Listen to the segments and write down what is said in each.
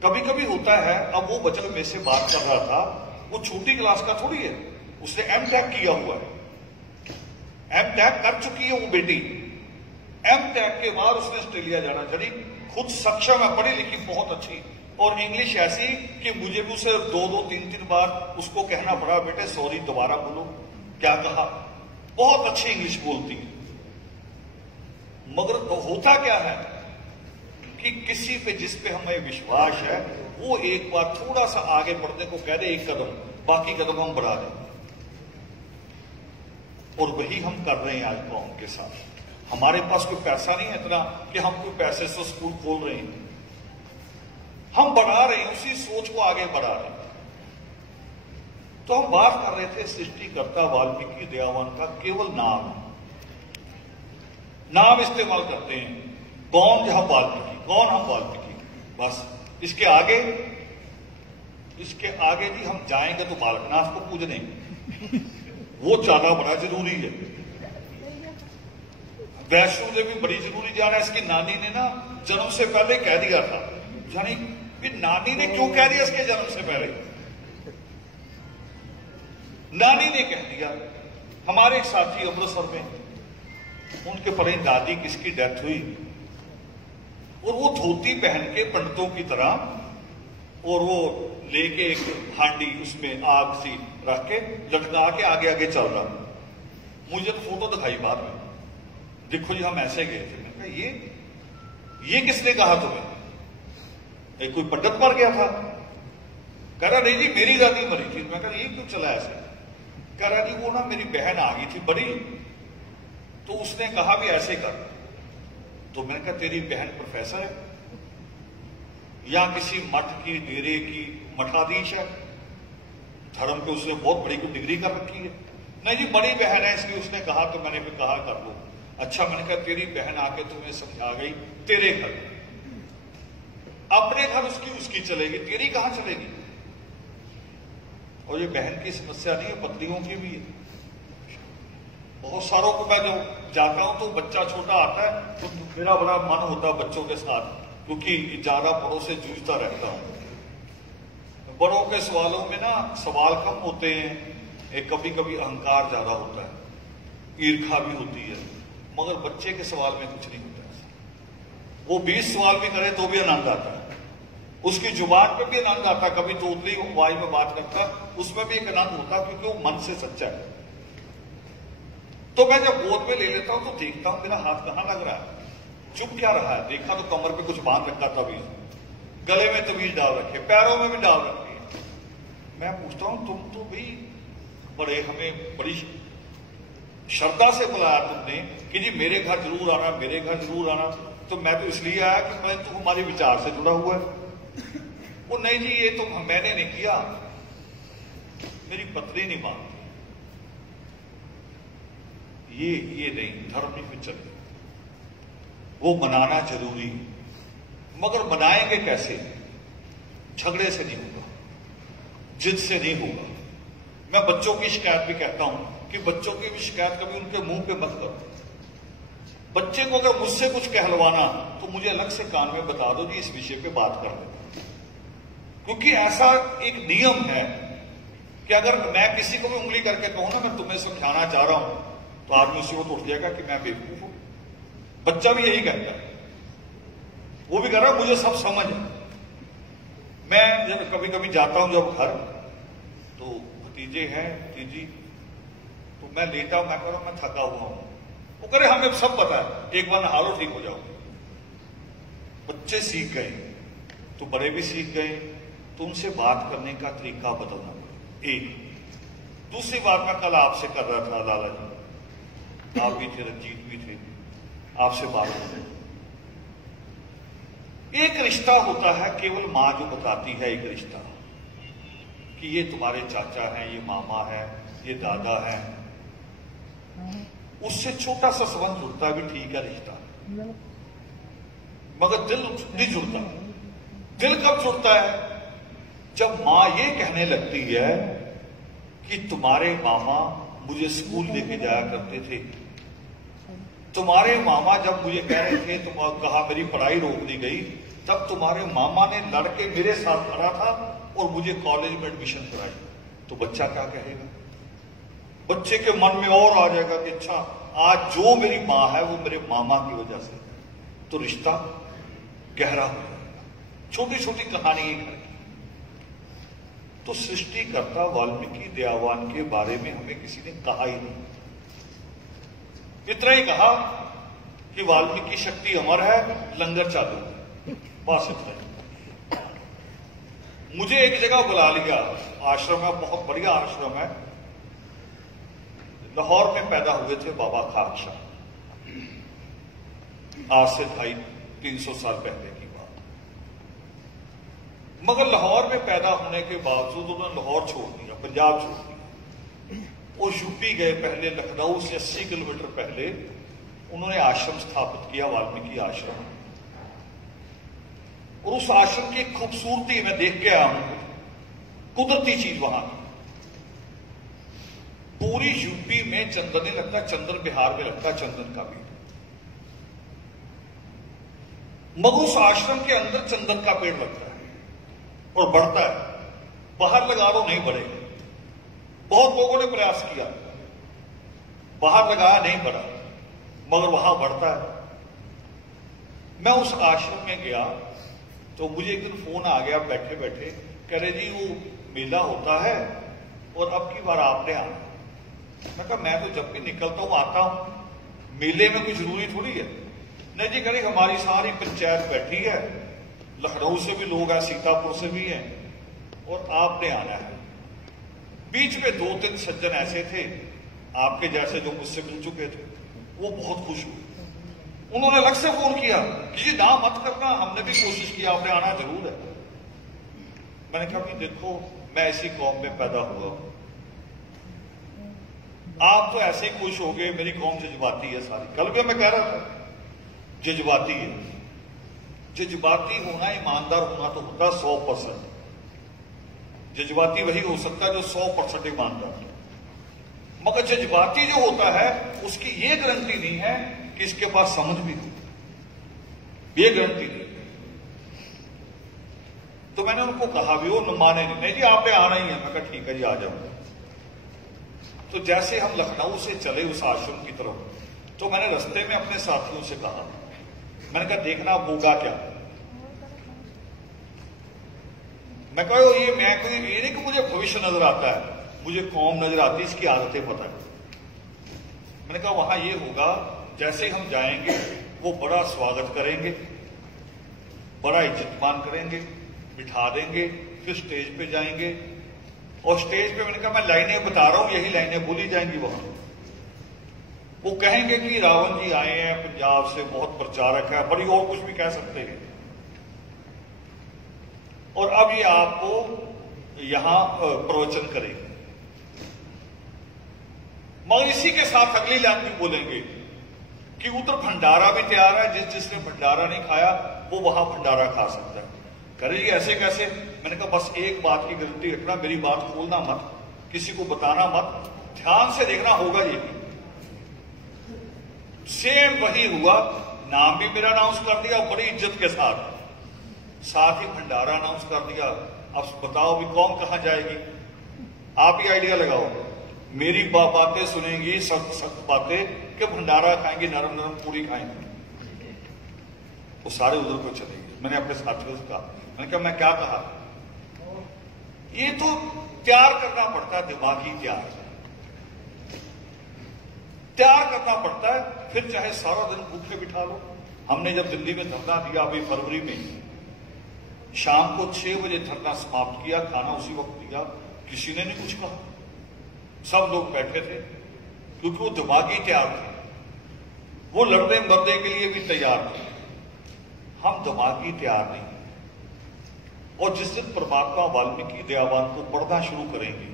कभी कभी होता है, अब वो बच्चा मेरे से बात कर रहा था, वो छोटी क्लास का थोड़ी है, उसने एमटेक किया हुआ है, एमटेक कर चुकी है वो बेटी। एमटेक के बाद उसने ऑस्ट्रेलिया जाना चली, खुद सक्षम है, पढ़ी लिखी बहुत अच्छी, और इंग्लिश ऐसी कि मुझे भी उसे 2-3 बार उसको कहना पड़ा, बेटे सॉरी दोबारा बोलो, क्या कहा। बहुत अच्छी इंग्लिश बोलती है। मगर तो होता क्या है कि किसी पे जिस पे हमें विश्वास है वो एक बार थोड़ा सा आगे बढ़ने को कह दे, एक कदम, बाकी कदम हम बढ़ा दें। और वही हम कर रहे हैं आज कौम के साथ। हमारे पास कोई पैसा नहीं है इतना कि हम कोई पैसे से स्कूल खोल रहे हैं, हम बढ़ा रहे हैं, उसी सोच को आगे बढ़ा रहे हैं। तो हम बात कर रहे थे सृष्टिकर्ता वाल्मीकि दयावान का केवल नाम इस्तेमाल करते हैं। कौन हम वाल्मीकि, कौन हम वाल्मीकि, बस। इसके आगे जी हम जाएंगे तो बालकनाथ को पूजने, वो ज्यादा बड़ा जरूरी है। वैष्णो देवी बड़ी जरूरी जाना। इसकी नानी ने ना जन्म से पहले कह दिया था, यानी कि नानी ने क्यों कह दिया इसके जन्म से पहले, नानी ने कह दिया। हमारे एक साथी अमृतसर में, उनके परे दादी किसकी डेथ हुई, और वो धोती पहन के पंडितों की तरह, और वो लेके एक हांडी उसमें आग सी रख के लटका के आगे आगे चल रहा। मुझे तो फोटो दिखाई बाद में, देखो जी हम ऐसे गए थे। मैंने कहा ये किसने कहा तुम्हें, एक कोई पंडित मर गया था। कह रहा नहीं जी मेरी दादी मरी थी। मैं कहा ये क्यों चला ऐसे। कह रहा जी वो ना मेरी बहन आ गई थी बड़ी, तो उसने कहा भी ऐसे कर। तो मैंने कहा तेरी बहन प्रोफेसर है या किसी मठ की डेरे की मठाधीश है, धर्म पे उसने बहुत बड़ी कोई डिग्री कर रखी है। नहीं जी बड़ी बहन है इसलिए उसने कहा, तो मैंने फिर कहा कर लो। अच्छा, मैंने कहा तेरी बहन आके तुम्हें समझा गई, तेरे घर, अपने घर उसकी चलेगी, तेरी कहां चलेगी। और ये बहन की समस्या नहीं है, पत्नियों की भी है। बहुत सारों को मैं जो जाता हूं तो बच्चा छोटा आता है तो मेरा बड़ा मन होता है बच्चों के साथ, क्योंकि ज्यादा बड़ों से जूझता रहता हूं। बड़ों के सवालों में ना सवाल कम होते हैं, एक कभी कभी अहंकार ज्यादा होता है, ईर्ष्या भी होती है, मगर बच्चे के सवाल में कुछ नहीं होता है। वो 20 सवाल भी करे तो भी आनंद आता है, उसकी जुबान पे भी आनंद आता है। कभी तोतली आवाज में बात करता है उसमें भी एक आनंद होता है, क्योंकि वो मन से सच्चा है। तो मैं जब गोद में ले लेता हूं तो देखता हूं मेरा हाथ कहां लग रहा है, चुप क्या रहा है। देखा तो कमर पे कुछ बांध रखा था, तवीज, गले में तवीज डाल रखे, पैरों में भी डाल रखी है। मैं पूछता हूं तुम तो भी बड़े, हमें बड़ी श्रद्धा से बुलाया तुमने कि जी मेरे घर जरूर आना, मेरे घर जरूर आना। तो मैं तो इसलिए आया कि मैं तो हमारे विचार से जुड़ा हुआ है। वो नहीं जी ये तो मैंने नहीं किया, मेरी पत्नी नहीं मानती। ये नहीं, धर्म नहीं फिर चले। वो मनाना जरूरी, मगर मनाएंगे कैसे। झगड़े से नहीं होगा, जिद से नहीं होगा। मैं बच्चों की शिकायत भी कहता हूं कि बच्चों की भी शिकायत कभी उनके मुंह पे मत करो। बच्चे को अगर मुझसे कुछ कहलवाना तो मुझे अलग से कान में बता दो जी इस विषय पे बात कर ले, क्योंकि ऐसा एक नियम है कि अगर मैं किसी को भी उंगली करके कहूं ना मैं तुम्हें समझाना चाह रहा हूं, तो आदमी उसी वक्त उठ जाएगा कि मैं बेवकूफ हूं। बच्चा भी यही कहता है, वो भी कह रहा है मुझे सब समझ है। मैं जब कभी कभी जाता हूं जब घर, तो भतीजे हैं, भतीजी, तो मैं लेटा, मैं कह रहा हूं मैं थका हुआ हूं। वो कह रहे हमें सब पता है, एक बार नहा लो ठीक हो जाओ। बच्चे सीख गए तो बड़े भी सीख गए, तो उनसे बात करने का तरीका बदलना पड़े। एक दूसरी बात मैं कल आपसे कर रहा था, लाला जी आप भी थे, रंजीत भी थे, आपसे बात कर रहे। एक रिश्ता होता है, केवल मां जो बताती है एक रिश्ता कि ये तुम्हारे चाचा हैं, ये मामा है, ये दादा है, उससे छोटा सा संबंध जुड़ता भी ठीक है रिश्ता, मगर दिल नहीं जुड़ता। दिल कब जुड़ता है? जब मां ये कहने लगती है कि तुम्हारे मामा मुझे स्कूल लेके जाया करते थे, तुम्हारे मामा जब मुझे कह रहे थे, तुम कहा मेरी पढ़ाई रोक दी गई, तब तुम्हारे मामा ने लड़के मेरे साथ खड़ा था और मुझे कॉलेज में एडमिशन कराई, तो बच्चा क्या कहेगा? बच्चे के मन में और आ जाएगा कि अच्छा, आज जो मेरी मां है वो मेरे मामा की वजह से, तो रिश्ता गहरा हो जाएगा। छोटी छोटी कहानी ही है। तो सृष्टिकर्ता वाल्मीकि दयावान के बारे में हमें किसी ने कहा ही नहीं। इतना ही कहा कि वाल्मीकि शक्ति अमर है, लंगर चालू है, बस इतना ही। मुझे एक जगह बुला लिया, आश्रम है, बहुत बढ़िया आश्रम है, लाहौर में पैदा हुए थे बाबा खाक शाह, आज से 250-300 साल पहले की बात। मगर लाहौर में पैदा होने के बावजूद उन्होंने लाहौर छोड़ दिया, पंजाब छोड़ दिया, वो यूपी गए। पहले लखनऊ से 80 किलोमीटर पहले उन्होंने आश्रम स्थापित किया, वाल्मीकि आश्रम। और उस आश्रम की खूबसूरती मैं देख के आया हूं, कुदरती चीज वहां की। पूरी यूपी में चंदन नहीं लगता, चंदन बिहार में लगता चंदन का पेड़, मगर उस आश्रम के अंदर चंदन का पेड़ लगता है और बढ़ता है। बाहर लगा लो नहीं बढ़ेगा। बहुत लोगों ने प्रयास किया, बाहर लगाया नहीं बढ़ा, मगर वहां बढ़ता है। मैं उस आश्रम में गया तो मुझे एक दिन फोन आ गया, बैठे बैठे कह रहे जी वो मेला होता है और अब की बार आपने आना। मैं कहा मैं तो जब भी निकलता हूं आता हूं, मेले में कोई जरूरी थोड़ी है। नहीं जी, कह हमारी सारी पंचायत बैठी है, लखनऊ से भी लोग हैं, सीतापुर से भी हैं, और आपने आना है। बीच में 2-3 सज्जन ऐसे थे आपके जैसे जो मुझसे मिल चुके थे, वो बहुत खुश हुए। उन्होंने अलग से फोन किया कि जी ना मत करना, हमने भी कोशिश की, आपने आना जरूर है। मैंने कहा भी देखो मैं ऐसी कौम में पैदा हुआ हूं, आप तो ऐसे ही खुश हो गए, मेरी कौम जज्बाती है सारी। कल भी मैं कह रहा था जज्बाती है। जज्बाती होना, ईमानदार होना तो होता 100%। जज्बाती वही हो सकता है जो 100% ईमानदार है, मगर जज्बाती जो होता है उसकी ये गारंटी नहीं है कि इसके पास समझ भी हो, ये गारंटी नहीं। तो मैंने उनको कहा भी, वो माने नहीं जी आपने आना ही है। मैं कहा ठीक है जी आ जाओ। तो जैसे हम लखनऊ से चले उस आश्रम की तरफ, तो मैंने रास्ते में अपने साथियों से कहा, मैंने कहा देखना होगा क्या। मैं कहा ये मैं कोई ये नहीं कि मुझे भविष्य नजर आता है, मुझे कौम नजर आती है, इसकी आदतें पता है। मैंने कहा वहां ये होगा, जैसे हम जाएंगे वो बड़ा स्वागत करेंगे, बड़ा इज्जत मान करेंगे, बिठा देंगे, फिर स्टेज पे जाएंगे, और स्टेज पे मैंने कहा मैं लाइनें बता रहा हूं, यही लाइनें बोली जाएंगी वहां। वो कहेंगे कि रावण जी आए हैं पंजाब से, बहुत प्रचारक है, बड़ी और कुछ भी कह सकते हैं, और अब ये आपको यहां प्रवचन करेंगे। मगर इसी के साथ अगली लाइन भी बोलेंगे कि उधर भंडारा भी तैयार है, जिसने भंडारा नहीं खाया वो वहां भंडारा खा सकता है। करे जी ऐसे कैसे? मैंने कहा बस एक बात की गारंटी रखना, मेरी बात खोलना मत, किसी को बताना मत, ध्यान से देखना होगा ये। सेम वही हुआ, नाम भी मेरा अनाउंस कर दिया बड़ी इज्जत के साथ ही भंडारा अनाउंस कर दिया। अब बताओ भी कौन कहां जाएगी? आप ही आइडिया लगाओ। मेरी बातें सुनेंगी, सख्त सख्त बातें, कि भंडारा खाएंगे, नरम नरम पूरी खाएंगे, वो सारे उधर को चलेंगे। मैंने अपने साथियों से कहा, मैंने कहा मैं क्या कहा, ये तो तैयार करना पड़ता है, दिमागी तैयार करना पड़ता है, फिर चाहे सारा दिन भूखे बिठा लो। हमने जब दिल्ली में धरना दिया अभी फरवरी में, शाम को 6 बजे धरना समाप्त किया, खाना उसी वक्त दिया, किसी ने नहीं कुछ कहा, सब लोग बैठे थे, क्योंकि वो दिमागी तैयार थे, वो लड़ने मरने के लिए भी तैयार थे। हम दिमागी तैयार नहीं। और जिस दिन परमात्मा वाल्मीकि दयावान को पढ़ना शुरू करेंगे,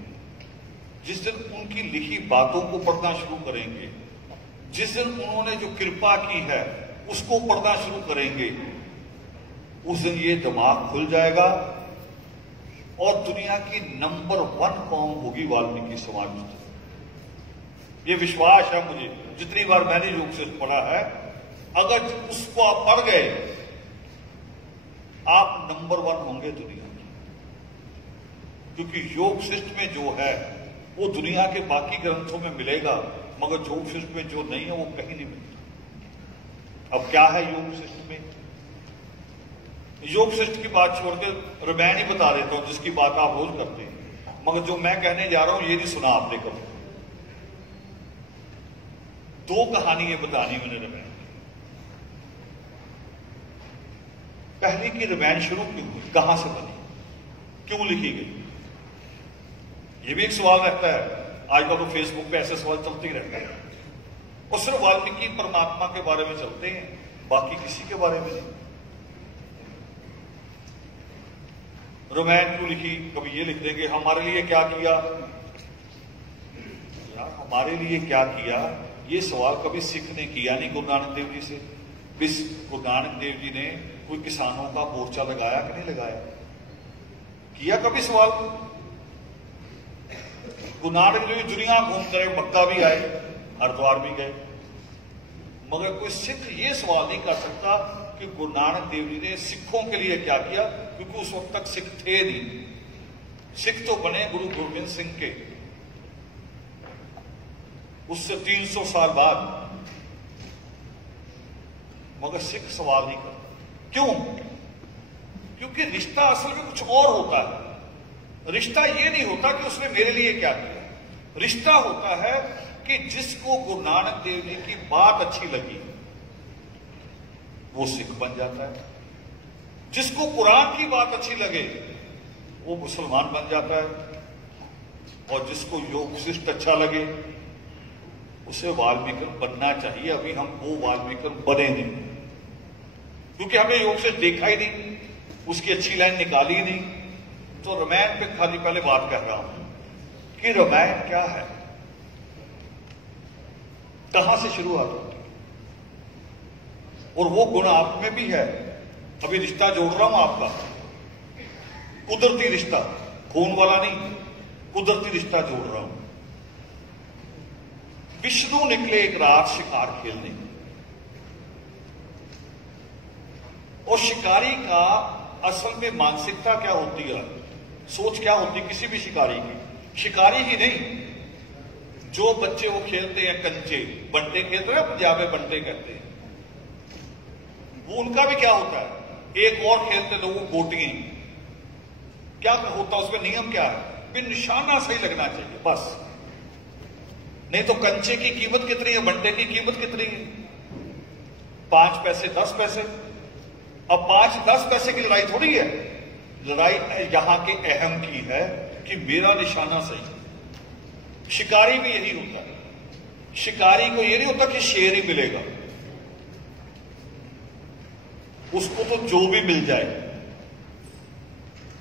जिस दिन उनकी लिखी बातों को पढ़ना शुरू करेंगे, जिस दिन उन्होंने जो कृपा की है उसको पढ़ना शुरू करेंगे, उस दिन ये दिमाग खुल जाएगा और दुनिया की नंबर 1 कौम होगी वाल्मीकि समाज। ये विश्वास है मुझे, जितनी बार मैंने योग से पढ़ा है। अगर उसको आप पढ़ गए आप नंबर 1 होंगे दुनिया में, क्योंकि योग शिष्ट में जो है वो दुनिया के बाकी ग्रंथों में मिलेगा, मगर योग शिष्ट में जो नहीं है वो कहीं नहीं मिलता। अब क्या है योग शिष्ट में? योग शिष्ट की बात छोड़कर रामायण ही बता देता हूं, जिसकी बात आप रोज करते हैं, मगर जो मैं कहने जा रहा हूं ये नहीं सुना आपने कभी। 2 कहानियां बतानी मैंने रामायण की। पहली की रामायण शुरू क्यों हुई, कहां से बनी, क्यों लिखी गई, ये भी एक सवाल रहता है। आजकल तो फेसबुक पे ऐसे सवाल चलते ही रहते हैं, और सिर्फ वाल्मीकि परमात्मा के बारे में चलते हैं, बाकी किसी के बारे में नहीं। रामायण क्यों लिखी? कभी ये लिख देंगे हमारे लिए क्या किया, यार हमारे लिए क्या किया, ये सवाल कभी सिख ने किया नहीं गुरु नानक देव जी से। गुरु नानक देव जी ने कोई किसानों का मोर्चा लगाया कि नहीं लगाया, किया कभी सवाल? गुरु नानक देव दुनिया घूमते रहे, मक्का भी आए, हरिद्वार भी गए, मगर कोई सिख ये सवाल नहीं कर सकता कि गुरु नानक देव जी ने सिखों के लिए क्या किया, क्योंकि उस वक्त तक सिख थे नहीं। सिख तो बने गुरु गोबिंद सिंह के, उससे 300 साल बाद, मगर सिख सवाल नहीं करता। क्यों? क्योंकि रिश्ता असल में कुछ और होता है। रिश्ता ये नहीं होता कि उसने मेरे लिए क्या किया, रिश्ता होता है कि जिसको गुरु नानक देव जी की बात अच्छी लगी वो सिख बन जाता है, जिसको कुरान की बात अच्छी लगे वो मुसलमान बन जाता है, और जिसको योग शिष्ट अच्छा लगे उसे वाल्मीकि बनना चाहिए। अभी हम वो वाल्मीकि बने नहीं, क्योंकि हमने योग शिष्ट देखा ही नहीं, उसकी अच्छी लाइन निकाली ही नहीं। तो रामायण पे खाली पहले बात कर रहा हूं कि रामायण क्या है, कहां से शुरुआत होती है, और वो गुण आप में भी है। अभी रिश्ता जोड़ रहा हूं आपका, कुदरती रिश्ता, खून वाला नहीं, कुदरती रिश्ता जोड़ रहा हूं। विष्णु निकले एक रात शिकार खेलने, और शिकारी का असल में मानसिकता क्या होती है, सोच क्या होती है किसी भी शिकारी की? शिकारी ही नहीं, जो बच्चे वो खेलते हैं कंचे, बंटे खेलते हैं, पंजाब में बंटे कहते हैं, वो उनका भी क्या होता है, एक और खेलते लोगों गोटियां, क्या होता है उसमें नियम क्या है, फिर निशाना सही लगना चाहिए बस। नहीं तो कंचे की कीमत कितनी है, बंटे की कीमत कितनी है, 5 पैसे 10 पैसे। अब 5-10 पैसे की लड़ाई थोड़ी है, लड़ाई यहां के अहम की है कि मेरा निशाना सही। शिकारी भी यही होता है, शिकारी को यह नहीं होता कि शेर ही मिलेगा, उसको तो जो भी मिल जाए।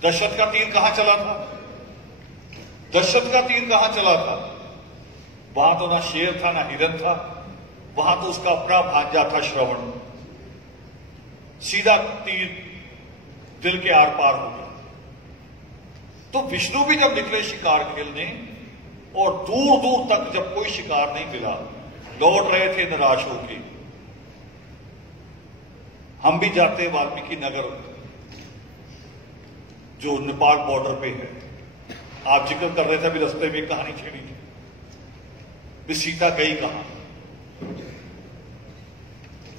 दशरथ का तीर कहां चला था, दशरथ का तीर कहां चला था, वहां तो ना शेर था ना हिरन था, वहां तो उसका अपना भांजा था श्रवण, सीधा तीर दिल के आर पार हो गया। तो विष्णु भी जब निकले शिकार खेलने, और दूर दूर तक जब कोई शिकार नहीं मिला, लौट रहे थे निराश होकर। हम भी जाते वाल्मीकि नगर जो नेपाल बॉर्डर पे है, आप जिक्र कर रहे थे अभी, रास्ते में कहानी छेड़ी थी भी सीता गई कहां,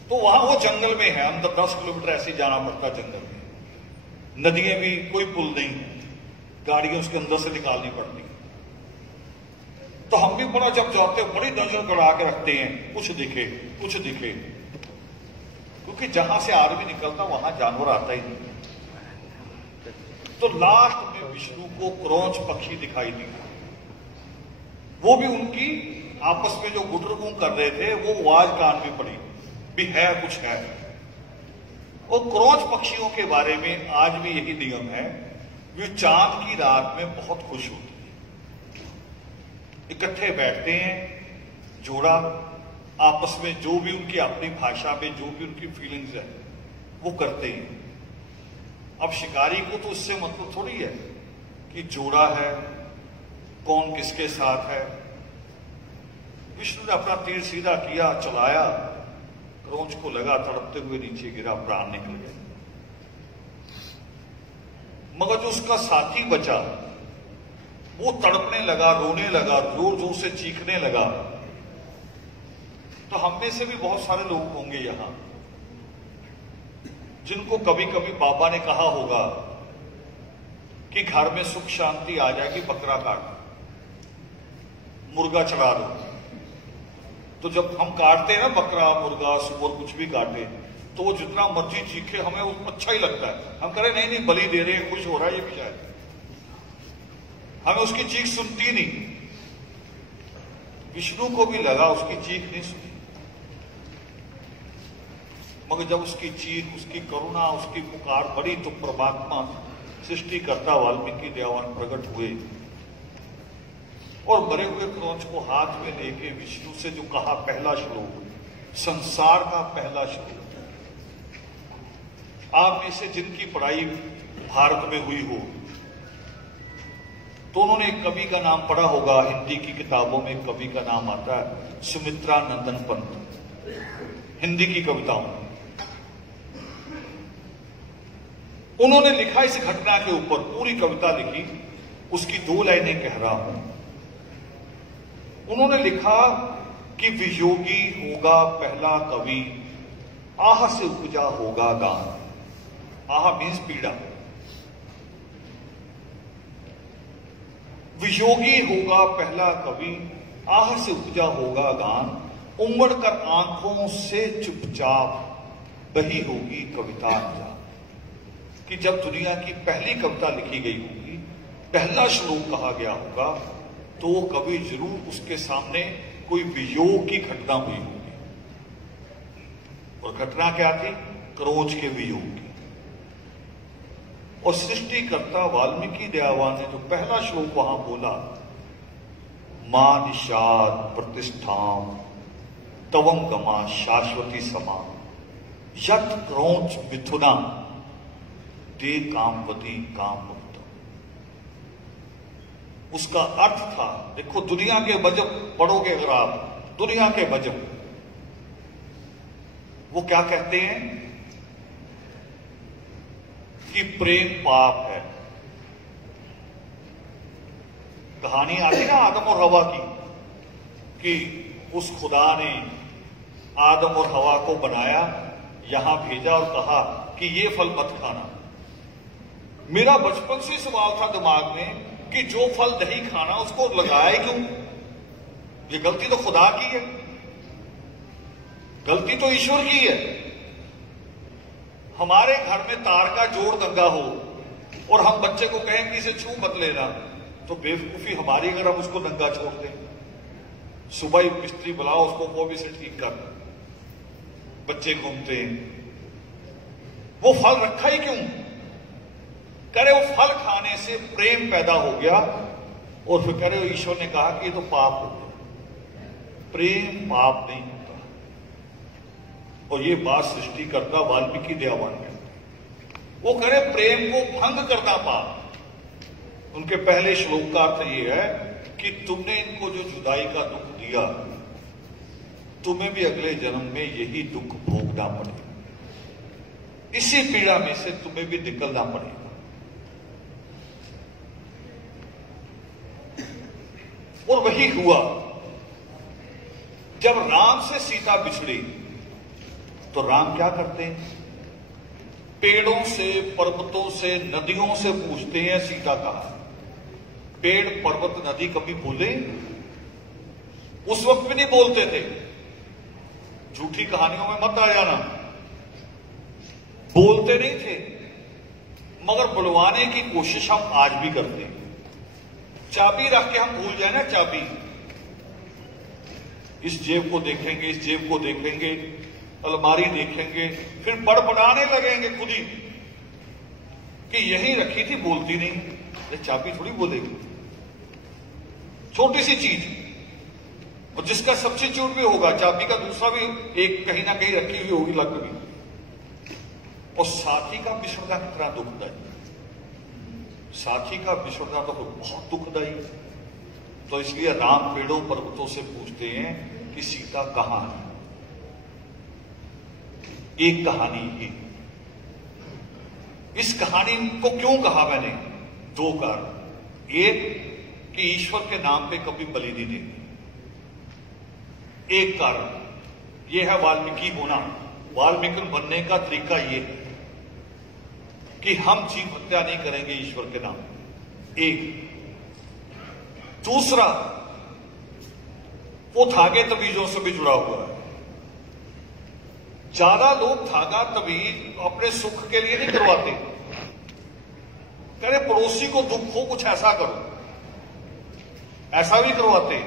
तो वहां वो जंगल में है, अंदर 10 किलोमीटर ऐसे जाना पड़ता जंगल में, नदियां भी, कोई पुल नहीं, गाड़ियां उसके अंदर से निकालनी पड़ती। तो हम भी बड़ा जब जाते बड़ी नजर गड़ा के रखते हैं, कुछ दिखे कुछ दिखे, क्योंकि जहां से आदमी निकलता वहां जानवर आता ही नहीं। तो लास्ट में विष्णु को क्रौंच पक्षी दिखाई दिया, वो भी उनकी आपस में जो गुटरगू कर रहे थे वो आवाज कान में पड़ी भी है कुछ है। और क्रौंच पक्षियों के बारे में आज भी यही नियम है, वे चांद की रात में बहुत खुश होते हैं, इकट्ठे बैठते हैं, जोड़ा आपस में जो भी उनकी अपनी भाषा में जो भी उनकी फीलिंग्स है वो करते हैं। अब शिकारी को तो इससे मतलब थोड़ी है कि जोड़ा है, कौन किसके साथ है। विष्णु ने अपना तीर सीधा किया, चलाया, क्रौंच को लगा, तड़पते हुए नीचे गिरा, प्राण निकल गए। मगर जो उसका साथी बचा वो तड़पने लगा, रोने लगा, जोर जोर से चीखने लगा। तो हम में से भी बहुत सारे लोग होंगे यहां जिनको कभी कभी बाबा ने कहा होगा कि घर में सुख शांति आ जाएगी, बकरा काट, मुर्गा चढ़ा दो। तो जब हम काटते हैं ना बकरा, मुर्गा, सुअर, कुछ भी काटे, तो वो जितना मर्जी चीखे हमें वो अच्छा ही लगता है। हम करें नहीं नहीं बलि दे रहे हैं, खुश हो रहा है ये भी, शायद हमें उसकी चीख सुनती नहीं। विष्णु को भी लगा उसकी चीख नहीं सुनी, मगर जब उसकी चीख, उसकी करुणा, उसकी पुकार बढ़ी तो परमात्मा सृष्टिकर्ता वाल्मीकि दयावान प्रकट हुए और मरे हुए क्रौंच को हाथ में लेके विष्णु से जो कहा पहला श्लोक, संसार का पहला श्लोक। आप में से जिनकी पढ़ाई भारत में हुई हो तो उन्होंने एक कवि का नाम पढ़ा होगा, हिंदी की किताबों में एक कवि का नाम आता है, सुमित्रा नंदन पंत, हिंदी की कविताओं में। उन्होंने लिखा इस घटना के ऊपर, पूरी कविता लिखी, उसकी 2 लाइनें कह रहा हूं। उन्होंने लिखा कि वियोगी होगा पहला कवि, आह से उपजा होगा गान। आह मीन्स पीड़ा। वियोगी होगा पहला कवि, आह से उपजा होगा गान, उमड़ कर आंखों से चुपचाप बही होगी कविता जा। कि जब दुनिया की पहली कविता लिखी गई होगी, पहला श्लोक कहा गया होगा, तो वो कवि जरूर उसके सामने कोई वियोग की घटना हुई होगी। और घटना क्या थी? क्रोध के वियोग की। और सृष्टिकर्ता वाल्मीकि दयावान ने जो पहला श्लोक वहां बोला, मां निषाद प्रतिष्ठाम तवम गमा शाश्वती समा यत क्रोच मिथुना दे कामवती काम मुक्त। उसका अर्थ था, देखो दुनिया के भजन पढ़ोगे अगर आप, दुनिया के भजन वो क्या कहते हैं कि प्रेम पाप है। कहानी आती ना आदम और हवा की, कि उस खुदा ने आदम और हवा को बनाया, यहां भेजा और कहा कि ये फल मत खाना। मेरा बचपन से सवाल था दिमाग में कि जो फल नहीं खाना उसको लगाया क्यों? ये गलती तो खुदा की है, गलती तो ईश्वर की है। हमारे घर में तार का जोड़ नंगा हो और हम बच्चे को कहें कि इसे छू मत लेना, तो बेवकूफी हमारी अगर हम उसको नंगा छोड़ दें। सुबह ही मिस्त्री बुलाओ उसको, वो भी से ठीक कर, बच्चे घूमते हैं। वो फल रखा ही क्यों? करे वो फल खाने से प्रेम पैदा हो गया और फिर करे ईश्वर ने कहा कि ये तो पाप हो गया। प्रेम पाप नहीं होता। और ये बात सृष्टिकर्ता वाल्मीकि दयावान है। वो करे प्रेम को भंग करना पाप। उनके पहले श्लोक का अर्थ ये है कि तुमने इनको जो जुदाई का दुख दिया, तुम्हें भी अगले जन्म में यही दुख भोगना पड़ेगा, इसी पीड़ा में से तुम्हें भी निकलना पड़ेगा। और वही हुआ। जब राम से सीता बिछड़ी तो राम क्या करते हैं? पेड़ों से, पर्वतों से, नदियों से पूछते हैं सीता कहाँ। पेड़, पर्वत, नदी कभी बोले? उस वक्त भी नहीं बोलते थे। झूठी कहानियों में मत आ जाना, बोलते नहीं थे, मगर बुलवाने की कोशिश हम आज भी करते हैं। चाबी रख के हम भूल जाए ना, चाबी, इस जेब को देखेंगे, इस जेब को देखेंगे, अलमारी देखेंगे, फिर बड़बड़ाने लगेंगे खुद ही कि यही रखी थी, बोलती नहीं। ये चाबी थोड़ी बोलेगी, छोटी सी चीज। और जिसका सब्स्टिट्यूट भी होगा, चाबी का दूसरा भी एक कहीं ना कहीं रखी हुई होगी लग भी। और साथी का बिछड़ना कितना दुखदायी, साथी का बिछड़ना तो बहुत दुखदायी। तो इसलिए राम पेड़ों पर्वतों से पूछते हैं कि सीता कहां है। एक कहानी ये, इस कहानी को क्यों कहा मैंने? दो कारण। एक कि ईश्वर के नाम पे कभी बलि नहीं देंगे। एक कारण यह है वाल्मीकि होना, वाल्मीकि बनने का तरीका यह है कि हम जीव हत्या नहीं करेंगे ईश्वर के नाम। एक। दूसरा, वो धागे तबीजों से भी जुड़ा हुआ है। ज्यादा लोग धागा तबीज अपने सुख के लिए नहीं करवाते, कह रहे पड़ोसी को दुख हो कुछ ऐसा करो, ऐसा भी करवाते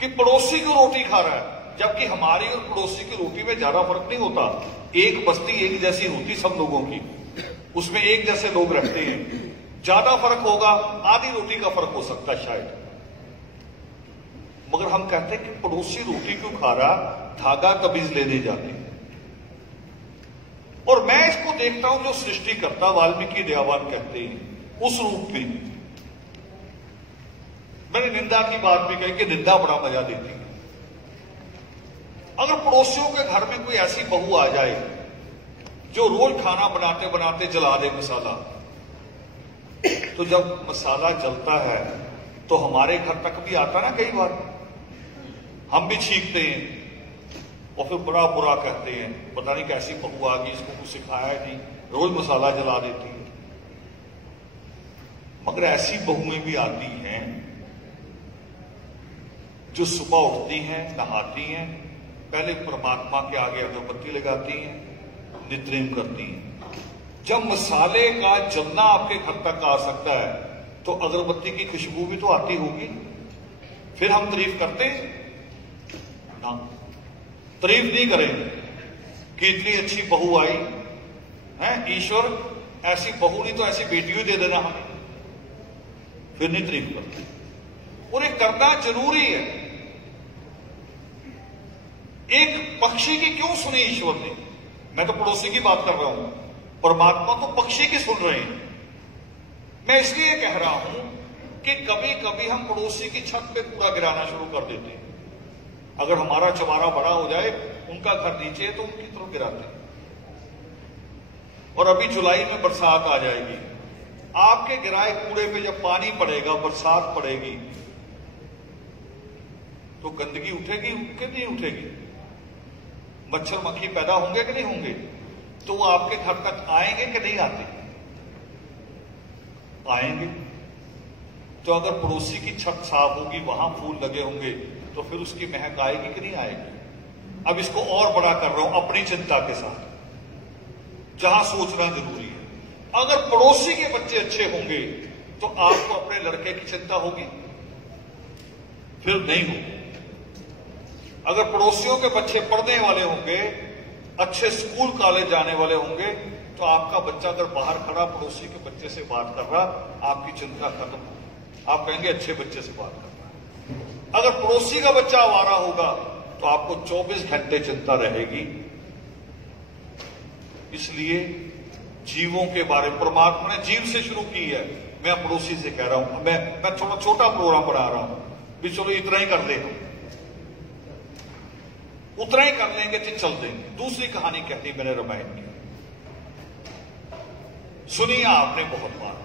कि पड़ोसी की रोटी खा रहा है, जबकि हमारी और पड़ोसी की रोटी में ज्यादा फर्क नहीं होता। एक बस्ती एक जैसी होती सब लोगों की, उसमें एक जैसे लोग रहते हैं। ज्यादा फर्क होगा, आधी रोटी का फर्क हो सकता है शायद, मगर हम कहते हैं कि पड़ोसी रोटी क्यों खा रहा, धागा तबीज लेने जाते। और मैं इसको देखता हूं जो सृष्टि करता वाल्मीकि दयावान कहते हैं उस रूप में। मैंने निंदा की बात भी कही कि निंदा बड़ा मजा देती है। अगर पड़ोसियों के घर में कोई ऐसी बहू आ जाए जो रोज खाना बनाते बनाते जला दे मसाला, तो जब मसाला जलता है तो हमारे घर तक भी आता ना, कई बार हम भी छींकते हैं और फिर बड़ा बुरा कहते हैं, पता नहीं कैसी बहू आ गई, इसको कुछ सिखाया नहीं, रोज मसाला जला देती है। मगर ऐसी बहुएं भी आती हैं जो सुबह उठती हैं, नहाती हैं, पहले परमात्मा के आगे अगरबत्ती लगाती हैं, नित्रेम करती हैं। जब मसाले का जलना आपके घर तक आ सकता है तो अगरबत्ती की खुशबू भी तो आती होगी। फिर हम तारीफ करते हैं ना, तारीफ नहीं करेंगे कि इतनी अच्छी बहू आई है, ईश्वर ऐसी बहू नहीं तो ऐसी बेटी ही दे देना हमें, फिर नहीं तारीफ करते। और ये करना जरूरी है। एक पक्षी की क्यों सुनी ईश्वर ने? मैं तो पड़ोसी की बात कर रहा हूं, परमात्मा तो पक्षी की सुन रहे हैं। मैं इसलिए कह रहा हूं कि कभी कभी हम पड़ोसी की छत पे कूड़ा गिराना शुरू कर देते हैं। अगर हमारा चवारा बड़ा हो जाए, उनका घर नीचे है तो उनकी तरफ गिराते हैं। और अभी जुलाई में बरसात आ जाएगी, आपके गिराए कूड़े पे जब पानी पड़ेगा, बरसात पड़ेगी, तो गंदगी उठेगी कि नहीं उठेगी? मच्छर मक्खी पैदा होंगे कि नहीं होंगे? तो वो आपके घर तक आएंगे कि नहीं आते? आएंगे। तो अगर पड़ोसी की छत साफ होगी, वहां फूल लगे होंगे, तो फिर उसकी महक आएगी कि नहीं आएगी? अब इसको और बड़ा कर रहा हूं अपनी चिंता के साथ, जहां सोचना जरूरी है। अगर पड़ोसी के बच्चे अच्छे होंगे तो आपको अपने लड़के की चिंता होगी? फिर नहीं होगी। अगर पड़ोसियों के बच्चे पढ़ने वाले होंगे, अच्छे स्कूल कॉलेज जाने वाले होंगे, तो आपका बच्चा अगर बाहर खड़ा पड़ोसी के बच्चे से बात कर रहा, आपकी चिंता खत्म होगी। आप कहेंगे अच्छे बच्चे से बात कर रहा है। अगर पड़ोसी का बच्चा आवारा होगा तो आपको 24 घंटे चिंता रहेगी। इसलिए जीवों के बारे में परमात्मा ने जीव से शुरू की है। मैं पड़ोसी से कह रहा हूं, मैं थोड़ा छोटा प्रोग्राम बना रहा हूं भी, चलो इतना ही कर ले, उतना ही कर लेंगे तो चल देंगे। दूसरी कहानी कहती है मैंने रामायण की, सुनी आपने बहुत बार,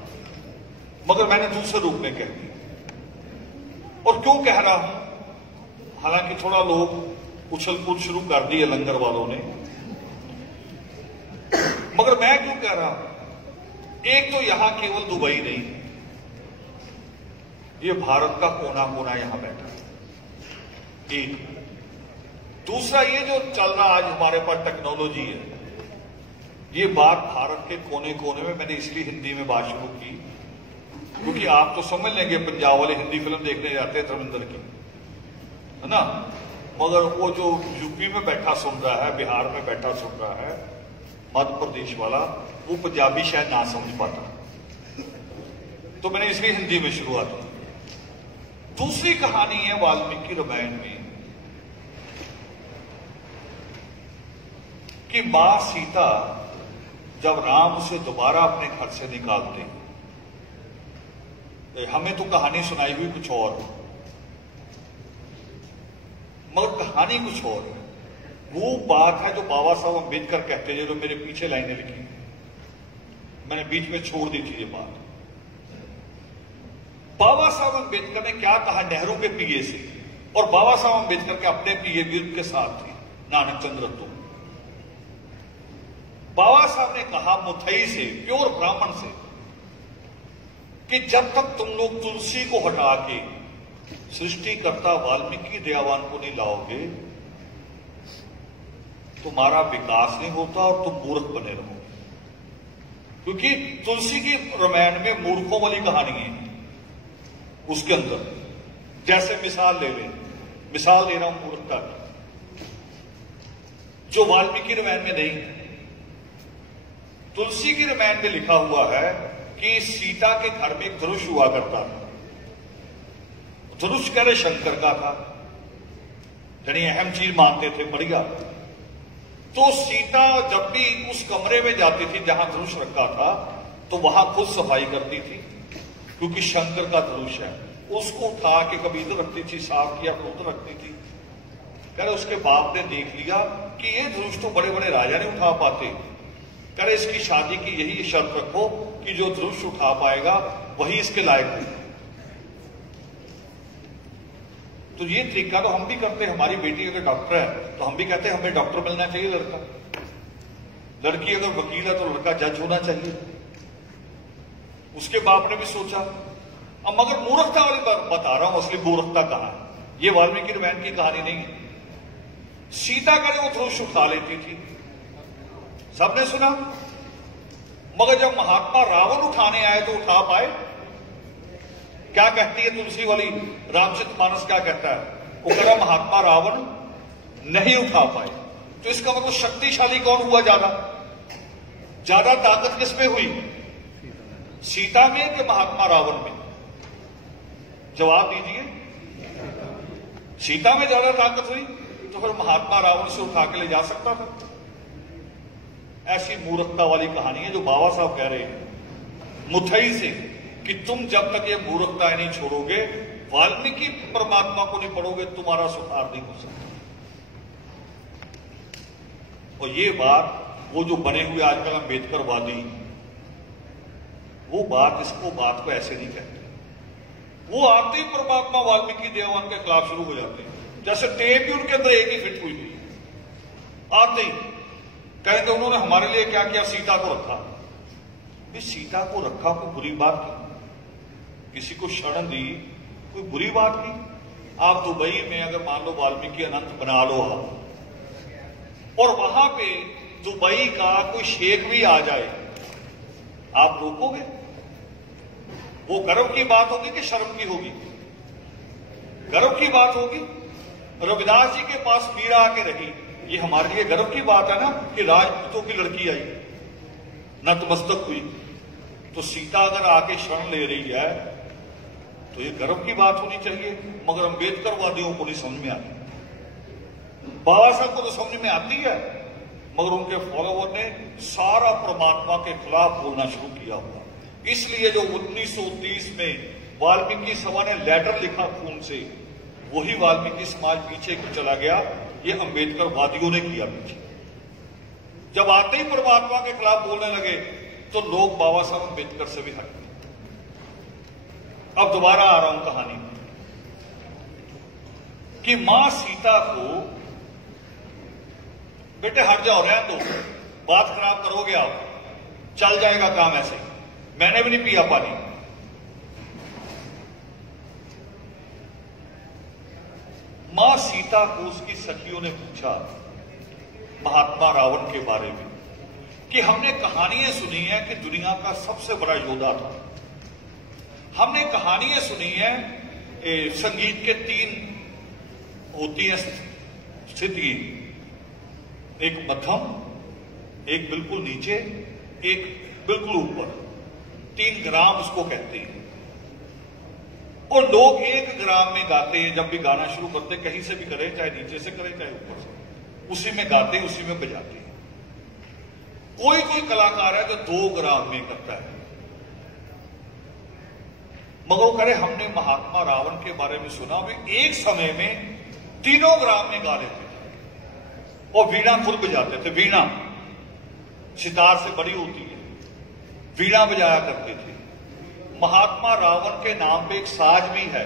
मगर मैंने दूसरे रूप में कह दी। और क्यों कह रहा हूं? हालांकि थोड़ा लोग उछल कूद शुरू कर दी है लंगर वालों ने, मगर मैं क्यों कह रहा हूं? एक तो यहां केवल दुबई नहीं, ये भारत का कोना कोना यहां बैठा है। एक दूसरा, ये जो चल रहा आज हमारे पास टेक्नोलॉजी है, ये बात भारत के कोने कोने में, मैंने इसलिए हिंदी में बात शुरू की क्योंकि आप तो समझ लेंगे पंजाब वाले हिंदी फिल्म देखने जाते हैं धर्मेंद्र की, है ना, मगर वो जो यूपी में बैठा सुन रहा है, बिहार में बैठा सुन रहा है, मध्य प्रदेश वाला, वो पंजाबी शायद ना समझ पाता। तो मैंने इसलिए हिंदी में शुरुआत की। दूसरी कहानी है वाल्मीकि रामायण में कि मां सीता जब राम उसे दोबारा अपने घर से निकालते, हमें तो कहानी सुनाई हुई कुछ और, मगर कहानी कुछ और है। वो बात है जो बाबा साहब अम्बेडकर कहते हैं, जो मेरे पीछे लाइनें लिखी, मैंने बीच में छोड़ दी थी ये बात। बाबा साहब अम्बेडकर ने क्या कहा नेहरू के पीए से, और बाबा साहब अम्बेडकर के अपने पीए विरुद्ध के साथ थे नानक चंद्र तो। बाबा साहब ने कहा मुथई से, प्योर ब्राह्मण से, कि जब तक तुम लोग तुलसी को हटा के सृष्टिकर्ता वाल्मीकि दयावान को नहीं लाओगे, तुम्हारा विकास नहीं होता और तुम मूर्ख बने रहोगे। क्योंकि तुलसी की रामायण में मूर्खों वाली कहानी है उसके अंदर। जैसे मिसाल ले लें, मिसाल दे रहा हूं मूर्खता की, जो वाल्मीकि रामायण में नहीं। तुलसी की रामायण में लिखा हुआ है कि सीता के घर में एक धनुष हुआ करता था। धनुष कह रहे शंकर का था, यानी अहम चीज मानते थे, बढ़िया। तो सीता जब भी उस कमरे में जाती थी जहां धनुष रखा था, तो वहां खुद सफाई करती थी, क्योंकि शंकर का धनुष है। उसको उठा के कभी इधर रखती थी, साफ किया, फिर उधर रखती थी। कह रहे उसके बाप ने देख लिया कि ये धनुष तो बड़े बड़े राजा नहीं उठा पाते, कह रहे इसकी शादी की यही शर्त रखो कि जो धनुष उठा पाएगा वही इसके लायक होगा। तो ये तरीका तो हम भी करते हैं। हमारी बेटी अगर डॉक्टर है तो हम भी कहते हैं हमें डॉक्टर मिलना चाहिए लड़का, लड़की अगर वकील है तो लड़का जज होना चाहिए। उसके बाप ने भी सोचा। अब मगर मूर्खता वाली बात बता रहा हूं, असली मूर्खता कहां है, ये वाल्मीकि रामायण की कहानी नहीं है। सीता करे वो धनुष उठा लेती थी, सबने सुना। मगर जब महात्मा रावण उठाने आए तो उठा पाए? क्या कहती है तुलसी वाली रामचरितमानस, क्या कहता है? वो कह रहा महात्मा रावण नहीं उठा पाए। तो इसका मतलब शक्तिशाली कौन हुआ ज्यादा? ज्यादा ताकत किसमें हुई, सीता में कि महात्मा रावण में? जवाब दीजिए। सीता में ज्यादा ताकत हुई, तो फिर महात्मा रावण से उठा के ले जा सकता था। ऐसी मूर्खता वाली कहानी है जो बाबा साहब कह रहे हैं मुथई से, कि तुम जब तक ये मूर्खताएं नहीं छोड़ोगे, वाल्मीकि परमात्मा को नहीं पढ़ोगे, तुम्हारा सुधार नहीं हो सकता। और ये बात वो जो बने हुए आजकल अम्बेडकरवादी, वो बात को ऐसे नहीं कहते। वो आते ही परमात्मा वाल्मीकि दयावान के खिलाफ शुरू हो जाते हैं, जैसे टेप भी उनके अंदर एक ही फिट हुई थी। आते ही कहेंगे उन्होंने हमारे लिए क्या किया, सीता को रखा। सीता को रखा कोई बुरी बात की? किसी को शरण दी कोई बुरी बात की? आप दुबई में अगर मान लो वाल्मीकि अनंत बना लो आप, और वहां पे दुबई का कोई शेख भी आ जाए, आप रोकोगे? वो गर्व की बात होगी कि शर्म की होगी? गर्व की बात होगी। रविदास जी के पास मीरा आके रही, ये हमारे लिए गर्व की बात है ना कि राजपूतों की लड़की आई, नतमस्तक हुई। तो सीता अगर आके शरण ले रही है तो ये गर्व की बात होनी चाहिए। मगर अम्बेडकरवादियों को नहीं समझ में आती। बाबा साहब को तो समझ में आती है, मगर उनके फॉलोवर ने सारा परमात्मा के खिलाफ बोलना शुरू किया हुआ। इसलिए जो 1930 में वाल्मीकि सभा ने लेटर लिखा खून से, वही वाल्मीकि समाज पीछे क्यों चला गया? ये अम्बेडकरवादियों ने किया पीछे। जब आते ही परमात्मा के खिलाफ बोलने लगे तो लोग बाबा साहब अम्बेडकर से भी हट गए। अब दोबारा आ रहा हूं कहानी कि मां सीता को, बेटे हट जाओ, रहने दो, बात खराब करोगे आप, चल जाएगा काम ऐसे, मैंने भी नहीं पिया पानी। मां सीता को उसकी सखियों ने पूछा महात्मा रावण के बारे में, कि हमने कहानियां सुनी है कि दुनिया का सबसे बड़ा योद्धा था। हमने कहानियां सुनी है संगीत के 3 होती है स्थिति, एक मध्यम, एक बिल्कुल नीचे, एक बिल्कुल ऊपर। 3 ग्राम उसको कहते हैं। और लोग 1 ग्राम में गाते हैं। जब भी गाना शुरू करते, कहीं से भी करें, चाहे नीचे से करें चाहे ऊपर से, उसी में गाते, उसी में बजाते हैं। कोई कोई कलाकार है जो 2 ग्राम में करता है। मगर वो करे हमने महात्मा रावण के बारे में सुना, भी एक समय में 3 ग्राम में गा लेते थे और वीणा खुद बजाते थे। वीणा सितार से बड़ी होती है, वीणा बजाया करते थे। महात्मा रावण के नाम पे एक साज भी है,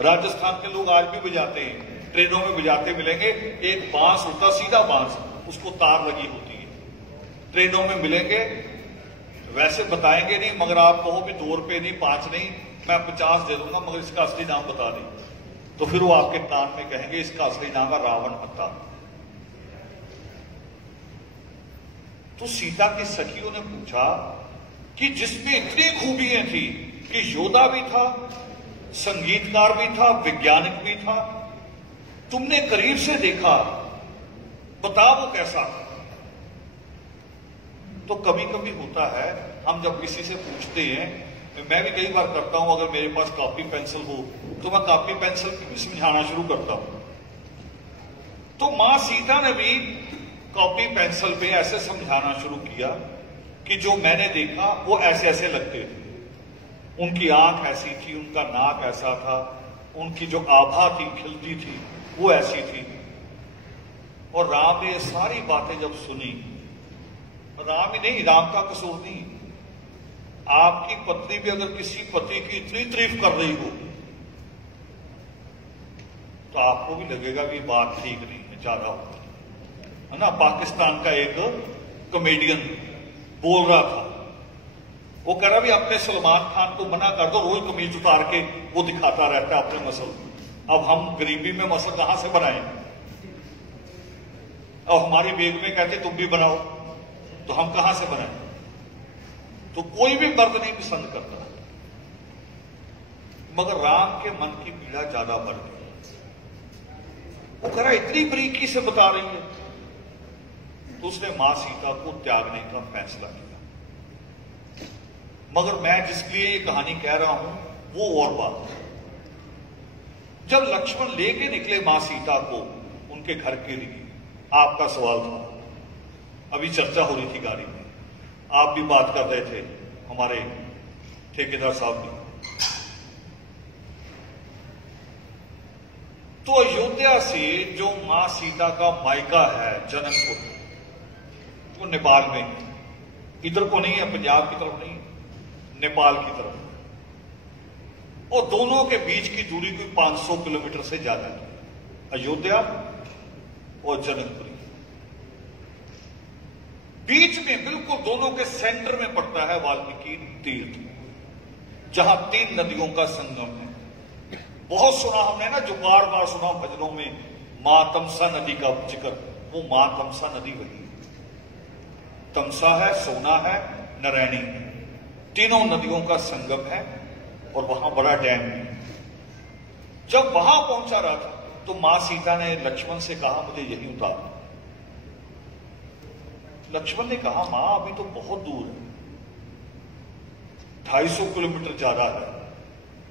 राजस्थान के लोग आज भी बजाते हैं, ट्रेनों में बजाते मिलेंगे। एक बांस होता, सीधा बांस, उसको तार लगी होती है, ट्रेनों में मिलेंगे। वैसे बताएंगे नहीं, मगर आप कहो भी 2 रुपए नहीं, 5 नहीं, मैं 50 दे दूंगा, मगर इसका असली नाम बता दें, तो फिर वो आपके कान में कहेंगे इसका असली नाम है रावण हत्ता। तो सीता की सखियों ने पूछा कि जिसमें इतनी खूबियां थी कि योद्धा भी था, संगीतकार भी था, वैज्ञानिक भी था, तुमने करीब से देखा, बताओ वो कैसा। तो कभी कभी होता है, हम जब किसी से पूछते हैं, मैं भी कई बार करता हूं, अगर मेरे पास कॉपी पेंसिल हो तो मैं कॉपी पेंसिल भी समझाना शुरू करता हूं। तो मां सीता ने भी कॉपी पेंसिल पे ऐसे समझाना शुरू किया कि जो मैंने देखा वो ऐसे ऐसे लगते थे, उनकी आंख ऐसी थी, उनका नाक ऐसा था, उनकी जो आभा थी, खिलती थी, वो ऐसी थी। और राम ने ये सारी बातें जब सुनी, राम ही नहीं, राम का कसूर नहीं, आपकी पत्नी भी अगर किसी पति की इतनी तारीफ कर रही हो तो आपको भी लगेगा कि बात ठीक नहीं है, ज्यादा होता है ना। पाकिस्तान का एक कॉमेडियन बोल रहा था, वो कह रहा भी अपने सलमान खान को मना कर दो, रोज कमीज उतार के वो दिखाता रहता है अपने मसल। अब हम गरीबी में मसल कहां से बनाए? अब हमारी बेगमें कहते तुम भी बनाओ, तो हम कहां से बनाए? तो कोई भी मर्द नहीं पसंद करता, मगर राम के मन की पीड़ा ज्यादा बढ़ गई। वो कह रहा इतनी बारीकी से बता रही है, तो उसने मां सीता को त्यागने का फैसला किया। मगर मैं जिस लिए ये कहानी कह रहा हूं वो और बात। जब लक्ष्मण लेके निकले मां सीता को उनके घर के लिए, आपका सवाल था, अभी चर्चा हो रही थी गाड़ी में, आप भी बात कर रहे थे, हमारे ठेकेदार साहब भी। तो अयोध्या से जो मां सीता का मायका है जनकपुर, जो नेपाल में, इधर को नहीं है, पंजाब की तरफ नहीं, नेपाल की तरफ, और दोनों के बीच की दूरी कोई 500 किलोमीटर से ज्यादा है, अयोध्या और जनकपुरी। बीच में बिल्कुल दोनों के सेंटर में पड़ता है वाल्मीकि तीर्थ, जहां 3 नदियों का संगम है। बहुत सुना हमने ना, जो बार बार सुना भजनों में, मां तमसा नदी का जिक्र, वो मां तमसा नदी वही है। तमसा है, सोना है, नारायणी है, तीनों नदियों का संगम है, और वहां बड़ा डैम है। जब वहां पहुंचा रहा था तो मां सीता ने लक्ष्मण से कहा मुझे यही उतार। लक्ष्मण ने कहा मां अभी तो बहुत दूर है, 250 किलोमीटर ज्यादा है,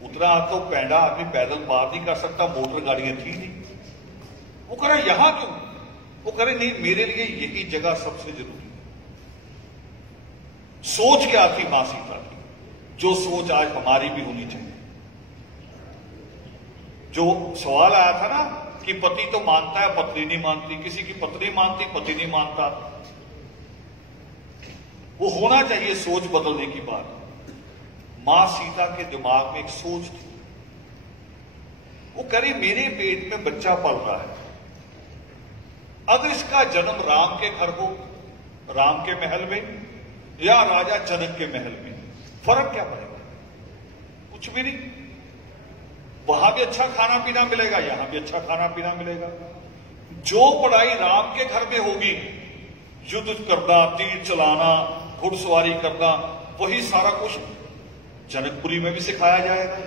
उतना तो पैंडा आदमी पैदल पार नहीं कर सकता, मोटर गाड़ियां थी नहीं। वो कह रहा यहां क्यों? वो कह रहे नहीं, मेरे लिए यही जगह सबसे जरूरी है। सोच क्या थी मां सीता की, जो सोच आज हमारी भी होनी चाहिए। जो सवाल आया था ना कि पति तो मानता है, पत्नी नहीं मानती, किसी की पत्नी मानती, पति नहीं मानता, वो होना चाहिए सोच बदलने की बात। मां सीता के दिमाग में एक सोच थी, वो कह रही मेरे पेट में बच्चा पल रहा है, अगर इसका जन्म राम के घर हो, राम के महल में, या राजा जनक के महल में, फर्क क्या पड़ेगा? कुछ भी नहीं। वहां भी अच्छा खाना पीना मिलेगा, यहां भी अच्छा खाना पीना मिलेगा। जो पढ़ाई राम के घर में होगी, युद्ध करना, तीर चलाना, घुड़सवारी करना, वही सारा कुछ जनकपुरी में भी सिखाया जाएगा।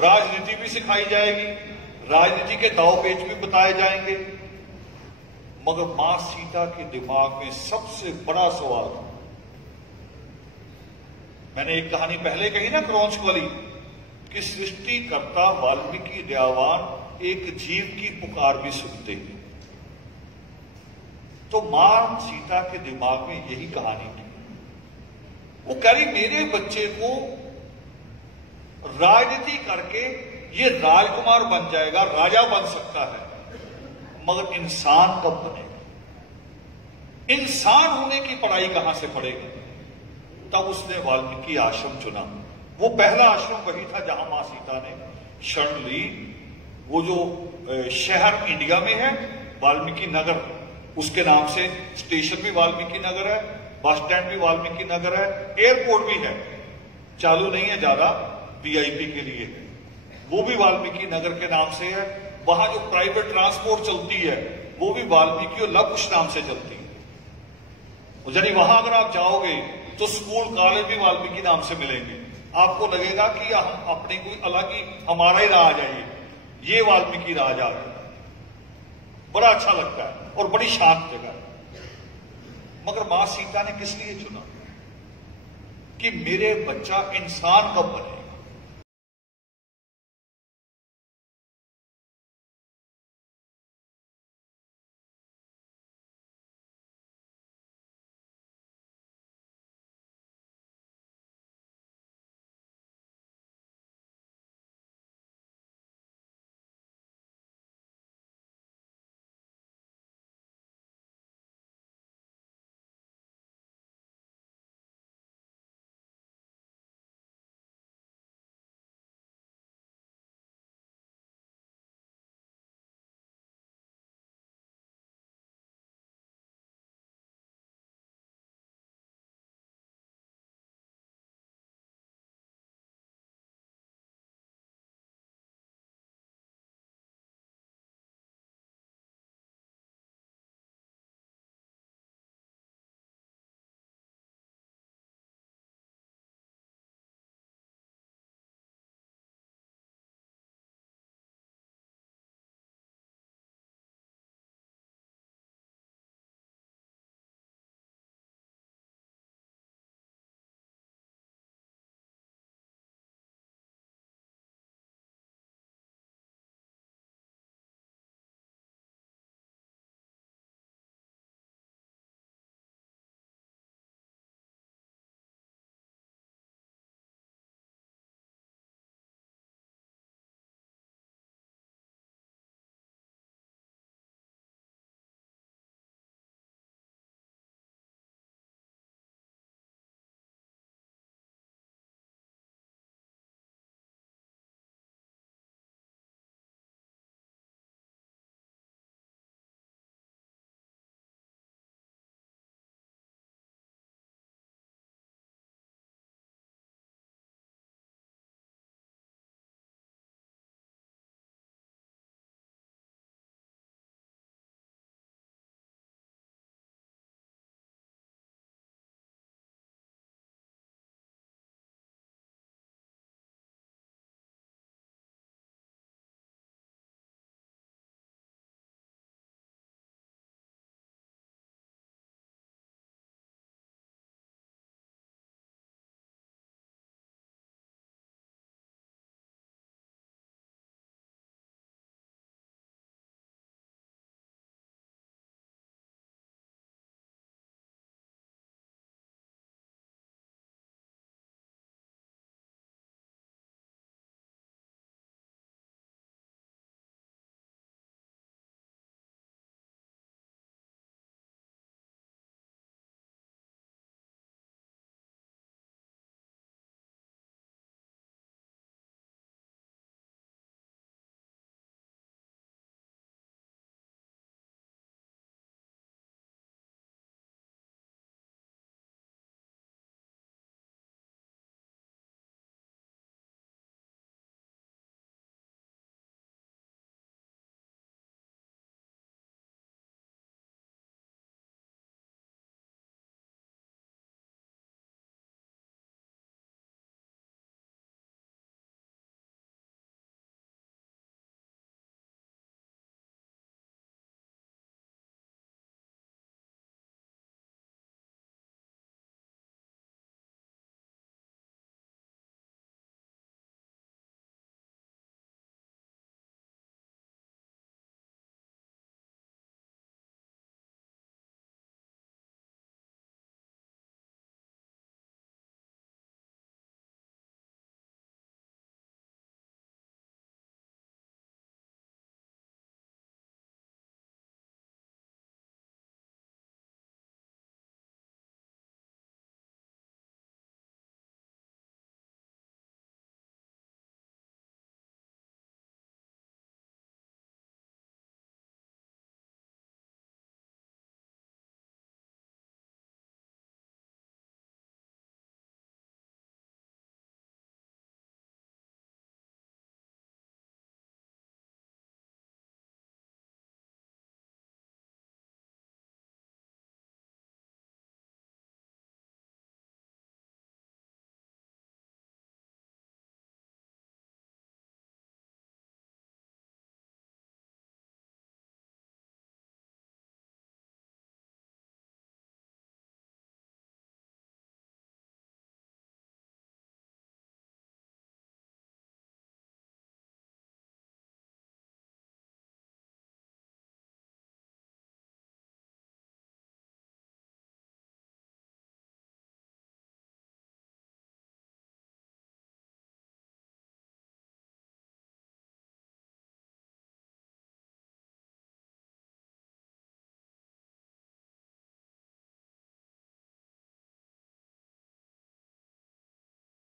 राजनीति भी सिखाई जाएगी, राजनीति के दाव पेच भी बताए जाएंगे। मगर मां सीता के दिमाग में सबसे बड़ा सवाल, मैंने एक कहानी पहले कही ना क्रौंच वाली, कि सृष्टिकर्ता वाल्मीकि दयावान एक जीव की पुकार भी सुनते हैं। तो मां सीता के दिमाग में यही कहानी थी। वो कह रही मेरे बच्चे को राजनीति करके ये राजकुमार बन जाएगा, राजा बन सकता है, मगर इंसान कब बनेगा? इंसान होने की पढ़ाई कहां से पढ़ेगा? तब उसने वाल्मीकि आश्रम चुना। वो पहला आश्रम वही था जहां मां सीता ने शरण ली। वो जो शहर इंडिया में है वाल्मीकि नगर, उसके नाम से स्टेशन भी वाल्मीकि नगर है, बस स्टैंड भी वाल्मीकि नगर है, एयरपोर्ट भी है, चालू नहीं है ज्यादा, वीआईपी के लिए, वो भी वाल्मीकि नगर के नाम से है। वहां जो प्राइवेट ट्रांसपोर्ट चलती है वो भी वाल्मीकि और लव कुश नाम से चलती है। यानी वहां अगर आप जाओगे तो स्कूल कॉलेज भी वाल्मीकि नाम से मिलेंगे। आपको लगेगा कि हम अपने कोई अलग ही हमारा ही राज है, ये वाल्मीकि राज आ गया। बड़ा अच्छा लगता है और बड़ी शांत जगह है। मगर मां सीता ने किस लिए चुना कि मेरे बच्चा इंसान कब बने।